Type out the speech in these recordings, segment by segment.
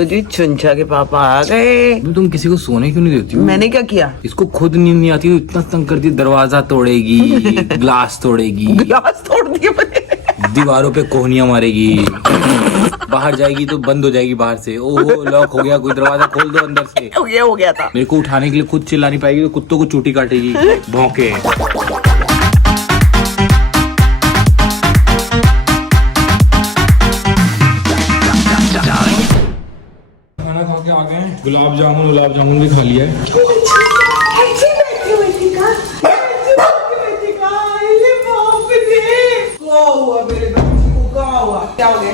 तो जी चुंचा के पापा आ गए। तुम किसी को सोने क्यों नहीं देती हो? मैंने क्या किया? इसको खुद नींद नहीं आती, इतना तंग करती, दरवाजा तोड़ेगी, ग्लास तोड़ेगी, ग्लास तोड़ दिया मैंने। दीवारों पे कोहनियां मारेगी, बाहर जाएगी तो बंद हो जाएगी बाहर से। ओहो लॉक हो गया, कोई दरवाजा खोल दो अंदर से। ये हो गया था। मेरे को उठाने के लिए खुद चिल्ला नहीं पाएगी तो कुत्तों को चूटी काटेगी भौंके। खाना खा के आ गए, गुलाब जामुन भी खा लिया है।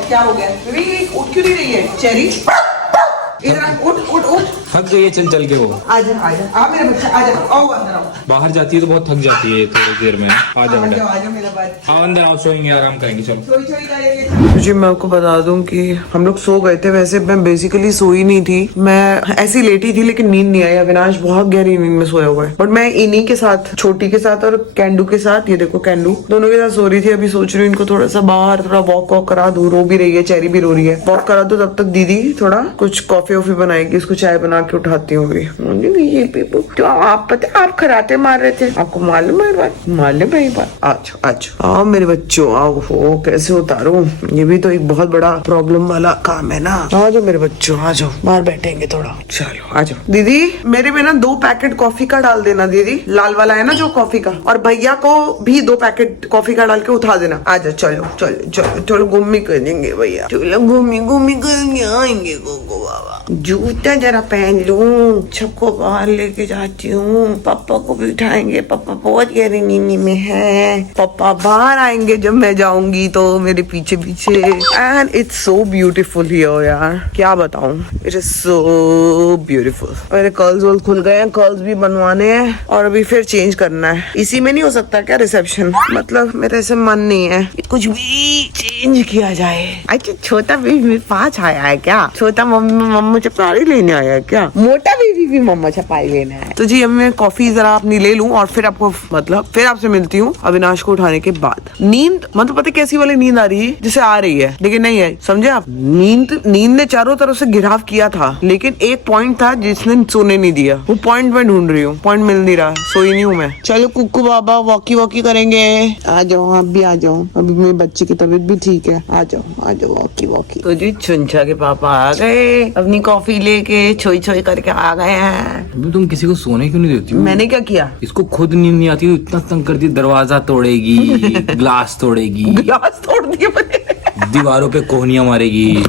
क्या हो गया? उठ क्यों नहीं रही है चेरी? इधर उठ। थक गई है चल के वो। आजा आ मेरे बच्चे, आजा आओ अंदर आओ। बाहर जाती है तो बहुत थक जाती है थोड़ी देर में। आजा बेटा, आजा मेरा बच्चा। आओ अंदर आओ, सोएंगे, आराम करेंगे। चलो जी मैं आपको बता दूं कि हम लोग सो गए थे। वैसे मैं बेसिकली सोई नहीं थी, मैं ऐसी लेटी थी, लेकिन नींद नहीं आई। अविनाश बहुत गहरी नींद में सोया हुआ है, बट मैं इन्हीं के साथ, छोटी के साथ और कैंडू के साथ, ये देखो कैंडू, दोनों के साथ सो रही थी। अभी सोच रही हूँ इनको थोड़ा सा बाहर थोड़ा वॉक करा दूं। रो भी रही है, चेरी भी रो रही है, वॉक करा दो। तब तक दीदी थोड़ा कुछ कॉफी वॉफी बनाएगी, इसको चाय बना के उठाती हूँ। तो आप पता आप खराटे मार रहे थे, आपको मालूम है बात? मालूम है बात? आज आओ मेरे बच्चों, आओ। हो कैसे उतारूं? ये भी तो एक बहुत बड़ा प्रॉब्लम वाला काम है ना। आ जाओ मेरे बच्चों, आ जाओ, बाहर बैठेंगे थोड़ा। चलो आ जाओ। दीदी मेरे में ना 2 पैकेट कॉफी का डाल देना दीदी, लाल वाला है ना जो कॉफी का, और भैया को भी 2 पैकेट कॉफी का डाल के उठा देना। आ जाओ, चलो घूमी करेंगे भैया, चलो घूमी करेंगे, आएंगे गोगो बाबा। जूता जरा पहन लूं, सबको बाहर लेके जाती हूँ। पापा को भी उठाएंगे, पापा बहुत गहरी नींद में है। पापा बाहर आएंगे जब मैं जाऊंगी तो मेरे पीछे and it's so beautiful here यार, क्या बताऊं, इट इज सो ब्यूटीफुल। मेरे कर्ल्स खुल गए हैं, कर्ल्स भी बनवाने हैं और अभी फिर चेंज करना है। इसी में नहीं हो सकता क्या रिसेप्शन? मतलब मेरे से मन नहीं है कुछ भी चेंज किया जाए। अच्छा छोटा बेबी मेरे पास आया है क्या? छोटा मम्मा चपाई लेने आया है क्या? मोटा बेबी भी मम्मा चपाई लेना है। तो जी अब मैं कॉफी जरा अपनी ले लूं और फिर आपको फिर आपसे मिलती हूँ अविनाश को उठाने के बाद। नींद मतलब पता कैसी वाली नींद आ रही है, जैसे आ रही है लेकिन नहीं है, समझे आप? नींद ने चारों तरफ से घिराव किया था, लेकिन एक पॉइंट था जिसने सोने नहीं दिया। वो पॉइंट मैं ढूंढ रही हूँ, पॉइंट मिल नहीं रहा, सोई नहीं हूँ मैं। चलो कुक्कू बाबा वॉकी करेंगे, आ जाओ आप भी आ जाओ। अभी मेरे बच्चे की तबीयत भी ठीक है, आ जाओ वॉकी। तो जी चुंचा के पापा आ गए, अपनी कॉफी लेके छोई करके आ गए हैं। तुम किसी को सोने क्यों नहीं देती हो? मैंने क्या किया? इसको खुद नींद नहीं आती, इतना तंग करती, दरवाजा तोड़ेगी, ग्लास तोड़ेगी, ग्लास तोड़ दिया मैंने, दीवारों पे कोहनियां मारेगी,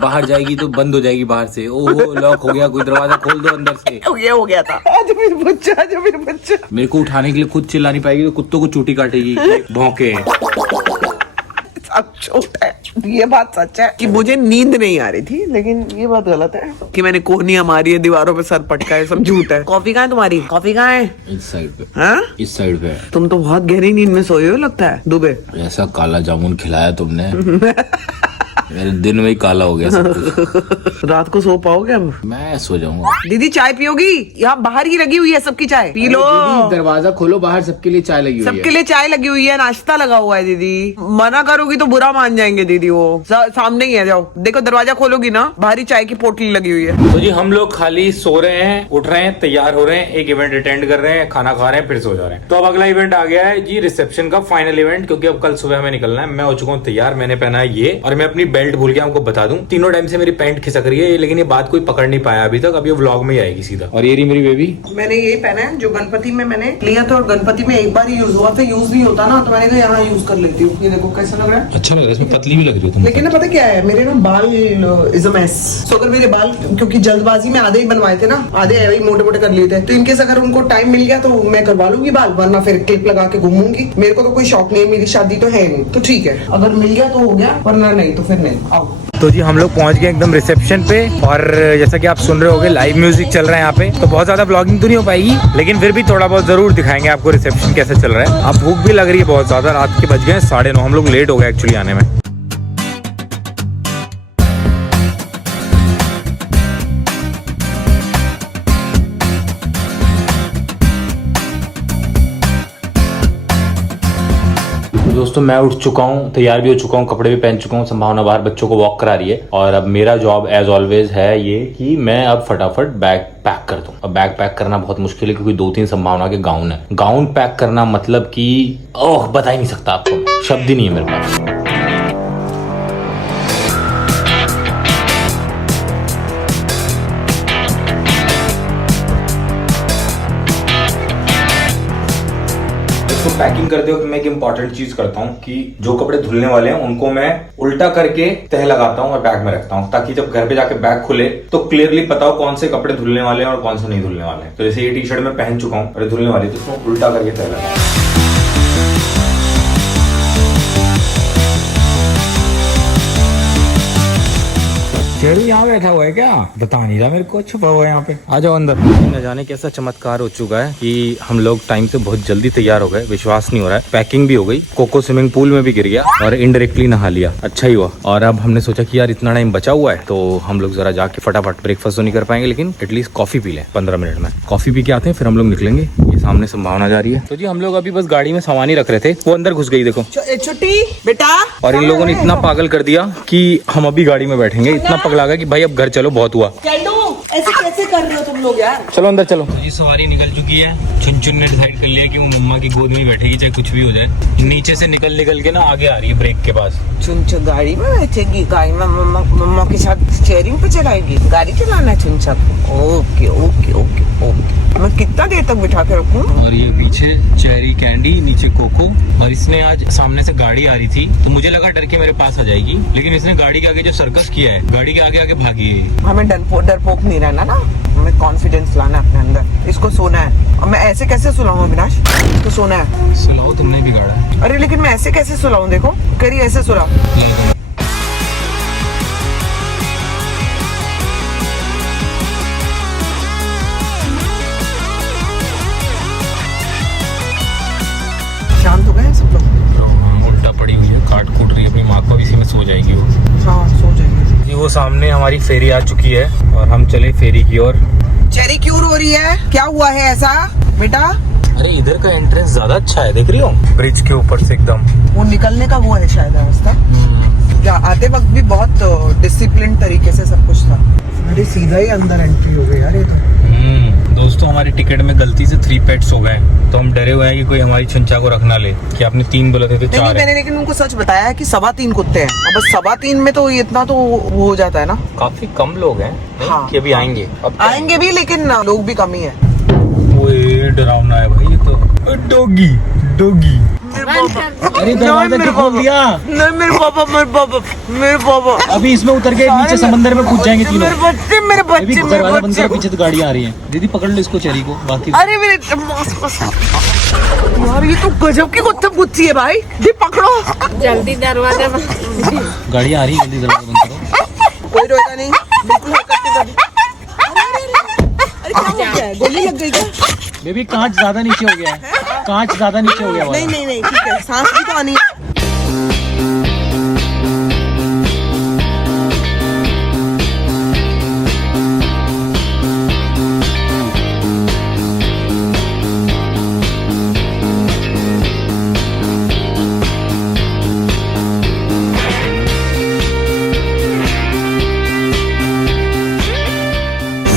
बाहर जाएगी तो बंद हो जाएगी बाहर से। ओहो लॉक हो गया, कोई दरवाजा खोल दो अंदर से। ये हो गया था। आज मेरे बच्चा मेरे को उठाने के लिए खुद चिल्ला नहीं पाएगी तो कुत्तों को चूटी काटेगी भौंके। अब छोटा है, ये बात सच है कि मुझे नींद नहीं आ रही थी, लेकिन ये बात गलत है कि मैंने कोहनियां मारी है, दीवारों पे सर पटका है, सब झूठ है। कॉफी कहाँ है तुम्हारी? कॉफी कहाँ है? इस साइड पे। हाँ इस साइड पे। तुम तो बहुत गहरी नींद में सोए हो लगता है दुबे। ऐसा काला जामुन खिलाया तुमने मेरे दिन में ही काला हो गया सब कुछ। रात को सो पाओगे अब? मैं सो जाऊंगा। दीदी चाय पियोगी? यहाँ बाहर ही लगी हुई है सबकी चाय, पी लो। दरवाजा खोलो, बाहर सबके लिए चाय लगी हुई है। सबके लिए चाय लगी हुई है, नाश्ता लगा हुआ है। दीदी मना करोगी तो बुरा मान जाएंगे दीदी, वो सामने ही है, जाओ देखो। दरवाजा खोलोगी ना, बाहरी चाय की पोटली लगी हुई है। तो जी हम लोग खाली सो रहे हैं, उठ रहे हैं, तैयार हो रहे हैं, एक इवेंट अटेंड कर रहे हैं, खाना खा रहे हैं, फिर सो जा रहे हैं। तो अब अगला इवेंट आ गया है जी, रिसेप्शन का फाइनल इवेंट, क्योंकि अब कल सुबह हमें निकलना है। मैं हो चुका हूँ तैयार, मैंने पहना है ये, और मैं अपनी बेल्ट भूल गया आपको बता दूं। तीनों टाइम से मेरी पैंट खिसक रही है, लेकिन ये बात कोई पकड़ नहीं पाया अभी तक। अब ये व्लॉग में ही आएगी सीधा। और ये रही मेरी बेबी, मैंने यही पहना है जो गणपति में मैंने लिया था, और गणपति में एक बार ही यूज हुआ, फिर यूज नहीं होता ना, तो मैंने कहा यहाँ यूज कर लेती हूँ। ये देखो कैसा लग रहा है, अच्छा लग रहा है, इसमें पतली भी लग रही है। लेकिन ना पता क्या है, मेरे ना बाल इज अ मेस। तो अगर मेरे बाल, क्योंकि जल्दबाजी में आधे ही बनवाए थे ना, आधे मोटे मोटे कर लिए थे, तो इनकेस अगर उनको टाइम मिल गया तो मैं करवा लूंगी बाल, वरना फिर क्लिप लगा के घूमूंगी। मेरे को तो कोई शौक नहीं है, मेरी शादी तो है नहीं, तो ठीक है, अगर मिल गया तो हो गया, वरना नहीं तो फिर नहीं। आओ। तो जी हम लोग पहुंच गए एकदम रिसेप्शन पे, और जैसा कि आप सुन रहे होगे लाइव म्यूजिक चल रहा है यहाँ पे, तो बहुत ज्यादा ब्लॉगिंग तो नहीं हो पाएगी, लेकिन फिर भी थोड़ा बहुत जरूर दिखाएंगे आपको रिसेप्शन कैसे चल रहा है। अब भूख भी लग रही है बहुत ज्यादा, रात के बज गए 9:30, हम लोग लेट हो गए एक्चुअली आने में। दोस्तों मैं उठ चुका हूँ, तैयार भी हो चुका हूँ, कपड़े भी पहन चुका हूँ। संभावना बाहर बच्चों को वॉक करा रही है और अब मेरा जॉब एज ऑलवेज है ये कि मैं अब फटाफट बैग पैक कर दूं। अब बैग पैक करना बहुत मुश्किल है क्योंकि 2-3 संभावना के गाउन है। गाउन पैक करना मतलब कि ओह बता ही नहीं सकता आपको, शब्द ही नहीं है मेरे पास। तो पैकिंग करते वक्त मैं एक इंपॉर्टेंट चीज करता हूँ कि जो कपड़े धुलने वाले हैं उनको मैं उल्टा करके तह लगाता हूँ और बैग में रखता हूँ, ताकि जब घर पे जाके बैग खुले तो क्लियरली पता हो कौन से कपड़े धुलने वाले हैं और कौन से नहीं धुलने वाले हैं। तो जैसे ये टी शर्ट मैं पहन चुका हूँ और धुलने वाली, तो इसमें उल्टा करके तह लगाऊं। शेरू यहाँ बैठा हुआ है क्या? बता नहीं रहा मेरे को, छुपा हुआ है यहाँ पे। आ जाओ अंदर। न जाने कैसा चमत्कार हो चुका है कि हम लोग टाइम से बहुत जल्दी तैयार हो गए, विश्वास नहीं हो रहा है। पैकिंग भी हो गई, कोको स्विमिंग पूल में भी गिर गया और इनडायरेक्टली नहा लिया, अच्छा ही हुआ। और अब हमने सोचा कि यार इतना टाइम बचा हुआ है तो हम लोग जरा जाके फटाफट ब्रेकफास्ट तो नहीं कर पाएंगे लेकिन एटलीस्ट कॉफी पी लें 15 मिनट में। कॉफी पी के आते हैं फिर हम लोग निकलेंगे। ये सामने संभावना जा रही है। तो जी हम लोग अभी बस गाड़ी में सामान ही रख रहे थे, वो अंदर घुस गई देखो छोटी बेटा। और इन लोगों ने इतना पागल कर दिया कि हम अभी गाड़ी में बैठेंगे। इतना पगला गया कि भाई अब घर चलो, बहुत हुआ। ऐसे कैसे कर रहे हो तुम लोग यार? चलो अंदर चलो। जी सवारी निकल चुकी है। चुन ने डिसाइड कर लिया कि वो मम्मा की गोद में ही बैठेगी चाहे कुछ भी हो जाए। नीचे से निकल के ना आगे आ रही है ब्रेक के पास। चुन गाड़ी में बैठेगी, गाड़ी में मम्मा के साथ स्टीयरिंग पे चलाएगी, गाड़ी चलाना चुन। Okay okay okay okay. मैं कितना देर तक बिठा के रखूं? और ये पीछे चेरी कैंडी, नीचे कोको। और इसने आज सामने से गाड़ी आ रही थी तो मुझे लगा डर के मेरे पास आ जाएगी, लेकिन इसने गाड़ी के आगे जो सर्कस किया है, गाड़ी के आगे आगे भागी है। हमें डरपोक नहीं रहना ना, हमें कॉन्फिडेंस लाना अपने अंदर। इसको सोना है और मैं ऐसे कैसे सुलाऊं अविनाश? तो सोना है। सुलाओ, तुमने बिगाड़ा है। अरे लेकिन मैं ऐसे कैसे सुलाऊं? देखो करी ऐसे सुला। शांत हो गए सब लोग? उल्टा पड़ी हुई है, काट कूट रही है अपनी माँ को, इसी में सो जाएगी वो। हाँ सो जाएगी। जी वो सामने हमारी फेरी आ चुकी है और हम चले फेरी की ओर। चेरी क्यों रो रही है? क्या हुआ है ऐसा बेटा? अरे इधर का एंट्रेंस ज्यादा अच्छा है, देख रही हो, ब्रिज के ऊपर से एकदम। वो निकलने का वो है शायद रास्ता। आते वक्त भी बहुत डिसिप्लिन तरीके से सब कुछ था। अरे सीधा ही अंदर एंट्री हो गई यार ये तो। दोस्तों हमारी टिकट में गलती से 3 पेट्स हो गए, तो हम डरे हुए हैं कि कोई हमारी चंचा को रखना ले, कि आपने 3 बोले थे तो 4 है। मैंने लेकिन उनको सच बताया है कि 3.25 कुत्ते हैं। अब बस 3.25 में तो इतना तो वो हो जाता है ना। काफी कम लोग हैं। हाँ। कि अभी आएंगे, अब आएंगे भी लेकिन लोग भी कम ही है। ओए डरावना है भाई ये तो। Doggy doggy. अरे दरवाजा क्यों खोल दिया? नहीं मेरे पापा अभी इसमें उतर के नीचे समंदर में कूद जाएंगे तीनों। मेरे बच्चे दरवाजा बंद करो, पीछे तो गाड़ी आ रही है। दीदी पकड़ लो इसको, चेरी को। बाकी अरे मेरे यार ये तो गजब की गुत्थी है भाई। जी पकड़ो जल्दी दरवाजा बंद। गाड़ी आ रही है, जल्दी दरवाजा बंद करो। कोई रोएगा नहीं, बिल्कुल हरकत नहीं करनी। अरे क्या हो गया? गोली लग गई क्या? बेबी कांच ज्यादा नीचे हो गया है, कांच ज्यादा नीचे हो गया वाला। नहीं ठीक है, सांस भी तो आनी है।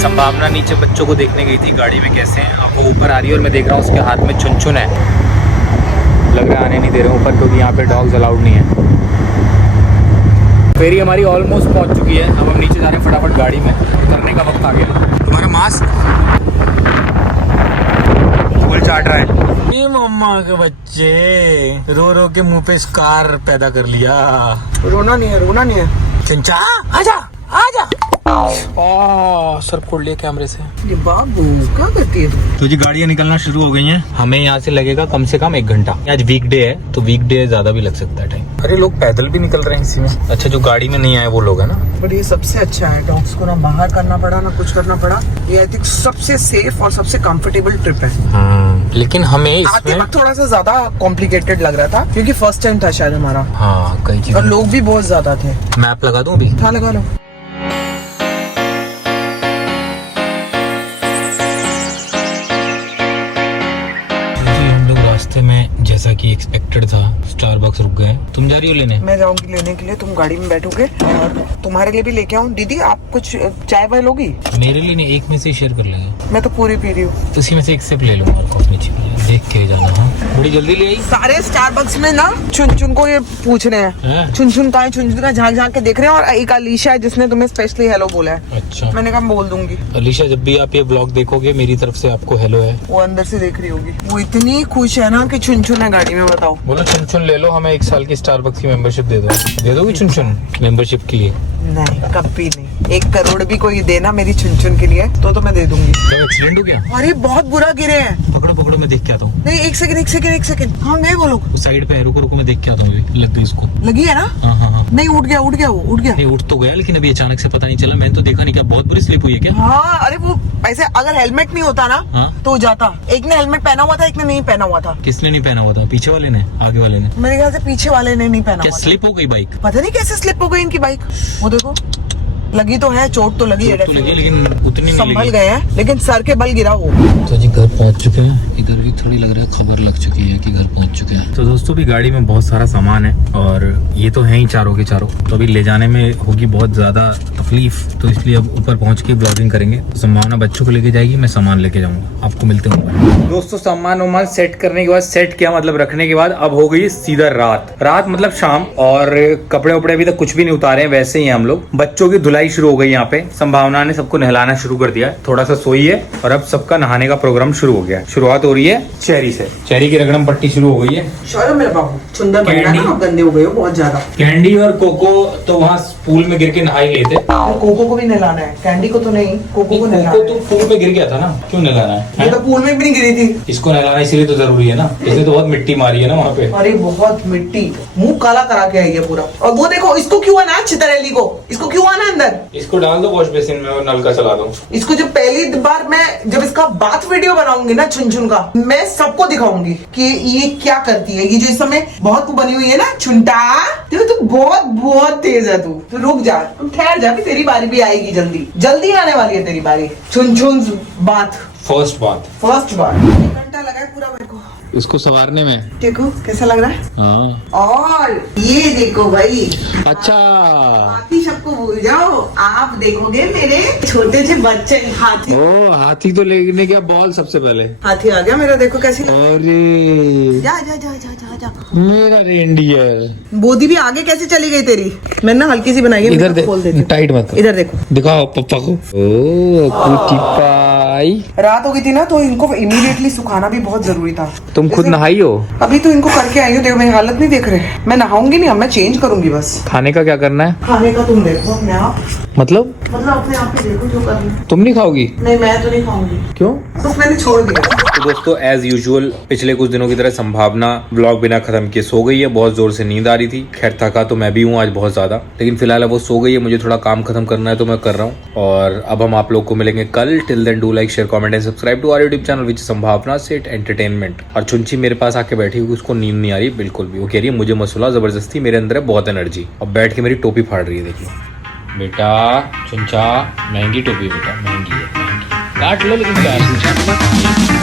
संभावना नीचे बच्चों को देखने गई थी गाड़ी में कैसे हैं। अब वो ऊपर आ रही है और मैं देख रहा हूँ उसके हाथ में चुन है। लग रहा है आने नहीं दे रहे ऊपर, क्योंकि यहाँ पे डॉग्स अलाउड नहीं है। फेरी हमारी ऑलमोस्ट पहुँच चुकी है। अब हम नीचे जा रहे हैं फटाफट गाड़ी में, उतरने का वक्त आ गया। तुम्हारा मास्क फुल चाट रहा है। ये मम्मा के बच्चे रो रो के मुंह पे स्कार पैदा कर लिया। रोना नहीं है। चंचा आजा आजा। सर फोड़ लिया कैमरे से। ये बाबू क्या करती है? तो जी गाड़ियाँ निकलना शुरू हो गई हैं। हमें यहाँ से लगेगा कम से कम 1 घंटा। आज वीकडे है तो वीकडे ज्यादा भी लग सकता है टाइम। अरे लोग पैदल भी निकल रहे हैं इसी में। अच्छा जो गाड़ी में नहीं आए वो लोग है ना। बट ये सबसे अच्छा है, डॉग्स को ना बाहर करना पड़ा ना कुछ करना पड़ा। ये आई थिंक सबसे सेफ और सबसे कंफर्टेबल ट्रिप है। लेकिन हमें आते वक्त थोड़ा सा ज्यादा कॉम्प्लिकेटेड लग रहा था क्योंकि फर्स्ट टाइम था शायद हमारा। हाँ कई चीजें। और लोग भी बहुत ज्यादा थे। मैप लगा दूं अभी? हाँ लगा लो। रास्ते में जैसा कि नहीं एक्सपेक्टेड था। स्टारबक्स रुक गए। तुम जा रही हो लेने? मैं जाऊंगी लेने के लिए, तुम गाड़ी में बैठोगे और तुम्हारे लिए भी लेके आऊँ। दीदी आप कुछ चाय वाय लोगी? मेरे लिए नहीं, एक में से शेयर कर लेंगे। मैं तो पूरी पी रही हूँ। उसी में से एक सिप ले लूंगा, कॉफी अच्छी देख के जाना। हाँ बड़ी जल्दी ले आई। सारे स्टारबक्स में ना चुन को ये पूछ रहे हैं, चुन का है, चुन का झाँक झाँक के देख रहे हैं। और एक अलीशा है जिसने तुम्हें स्पेशली हेलो बोला है। अच्छा, मैंने कहा बोल दूंगी। अलीशा जब भी आप ये ब्लॉग देखोगे मेरी तरफ से आपको हेलो है। वो अंदर से देख रही होगी। वो इतनी खुश है ना कि चुन है गाड़ी में। बताओ, बोलो चुन ले लो, हमें 1 साल की स्टारबक्स की मेंबरशिप दे दोगी चुन मेंबरशिप के लिए? नहीं कभी नहीं। 1 करोड़ भी कोई देना मेरी चुन के लिए तो मैं दे दूंगी। तो एक्सीडेंट हो गया? अरे बहुत बुरा गिरे हैं। पकड़ो मैं देख के आता हूँ। नहीं एक सेकंड। हाँ गए वो लोग। साइड पे है, रुको मैं देख के आता हूँ। लग गई उसको? लगी है ना? हाँ। नहीं उठ गया वो उठ गया। नहीं उठ तो गया, लेकिन अभी अचानक से पता नहीं चला। मैंने तो देखा नहीं। क्या बहुत बुरी स्लिप हुई है क्या? हाँ अरे वो ऐसे अगर हेलमेट नहीं होता ना हाँ? तो जाता। एक ने हेलमेट पहना हुआ था, एक ने नहीं पहना हुआ था। किसने नहीं पहना हुआ था? पीछे वाले ने? आगे वाले ने? मेरे ख्याल से पीछे वाले ने नहीं पहना क्या हुआ था। स्लिप हो गई बाइक? पता नहीं कैसे स्लिप हो गई इनकी बाइक। वो देखो, लगी तो है, चोट तो लगी है, तो लगी, लेकिन उतनी नहीं संभल लगी। गए हैं, लेकिन सर के बल गिरा वो। तो जी घर पहुंच चुके हैं। इधर भी थोड़ी लग रहा है खबर लग चुकी है कि घर पहुंच चुके हैं। तो दोस्तों भी गाड़ी में बहुत सारा सामान है और ये तो है ही चारों के चारों। तो अभी ले जाने में होगी बहुत ज्यादा तकलीफ, तो इसलिए अब ऊपर पहुंच के ब्लॉगिंग करेंगे। तो संभावना बच्चों को लेके जाएगी, मैं सामान लेके जाऊंगा। आपको मिलते हैं दोस्तों। सामान सेट करने के बाद, सेट किया मतलब रखने के बाद, अब हो गई सीधा रात मतलब शाम। और कपड़े वपड़े अभी तक कुछ भी नहीं उतारे हैं, वैसे ही हैं हम लोग। बच्चों की धुलाई शुरू हो गई यहाँ पे। संभावना ने सबको नहलाना शुरू कर दिया है, थोड़ा सा सोई है और अब सबका नहाने का प्रोग्राम शुरू हो गया है। शुरुआत हो रही है चेरी से। चेरी की रगड़म पट्टी शुरू हो गई है। चलो मेरे बाबू, सुंदर बन रहा है ना, आप गंदे हो गए हो बहुत ज्यादा। कैंडी और कोको तो वहाँ पूल में गिर के नहा ही लेते। कोको को भी नहलाना है, कैंडी को तो नहीं, कोको को नहलाना कोको तो पूल में गिर गया था ना, क्यों नहलाना है? ये तो पूल में भी नहीं गिरी थी। इसको नहलाना इसलिए तो जरूरी है ना, इसने तो बहुत मिट्टी मारी है ना वहाँ पे। अरे बहुत मिट्टी, मुंह काला करा के आई है पूरा। और वो देखो, इसको क्यों आना चितरेली को, इसको क्यों आना अंदर? इसको डाल दो वॉश बेसिन में और नल का चला दो। इसको जब पहली बार मैं जब इसका बाथ वीडियो बनाऊंगी ना चुन का, मैं सबको दिखाऊंगी कि ये क्या करती है। ये जो इस समय बहुत बनी हुई है ना चुनटा, तू बहुत तेज है। तू रुक जा, तू ठहर जा, भी तेरी बारी भी आएगी। जल्दी आने वाली है तेरी बारी। चुन बात, फर्स्ट बात 1 घंटा लगा है पूरा मेरे को इसको संवारने में। देखो कैसा लग रहा है। हाँ। और ये देखो भाई, अच्छा, बाकी सबको भूल जाओ, आप देखोगे मेरे छोटे से बच्चे हाथी। ओ हाथी तो लेने गया बॉल सबसे पहले। हाथी आ गया मेरा, देखो कैसी लग- अरे जा मेरा रेंडियर। बोधी भी आगे कैसे चली गई तेरी। मैंने ना हल्की सी बनाई है, इधर मैं खोल देती हूँ। टाइट मत इधर देखो, दिखाओ पप्पा को। ओ कुटी पाई। रात हो गई थी ना, तो इनको इमीडिएटली सुखाना भी बहुत जरूरी था। तुम खुद नहाई हो? अभी तो इनको करके आई हूँ, देखो मेरी हालत नहीं देख रहे। मैं नहाऊंगी नहीं, अब मैं चेंज करूंगी बस। खाने का क्या करना है? खाने का तुम देखो अपने आप, मतलब अपने आप ही देखो जो करना। तुम नहीं खाओगी? नहीं मैं तो नहीं खाऊंगी, क्यों? बस मैंने छोड़ दिया। तो दोस्तों एज यूजुअल पिछले कुछ दिनों की तरह संभावना व्लॉग बिना खत्म किए सो गई है। बहुत जोर से नींद आ रही थी। खैर थका तो मैं भी हूँ आज बहुत ज्यादा, लेकिन फिलहाल अब वो सो गई है। मुझे थोड़ा काम खत्म करना है तो मैं कर रहा हूँ। और अब हम आप लोग को मिलेंगे कल। Till then do like share comment and subscribe to our YouTube channel which Sambhavna Seth entertainment. और चुंची मेरे पास आके बैठी हुई, उसको नींद नहीं आ रही बिल्कुल भी। वो कह रही है मुझे मसला जबरदस्ती, मेरे अंदर है बहुत एनर्जी। अब बैठ के मेरी टोपी फाड़ रही है। देखिए बेटा चुंचा, महंगी टोपी बेटा, महंगी है, महंगी। काट लो लेकिन प्यार से।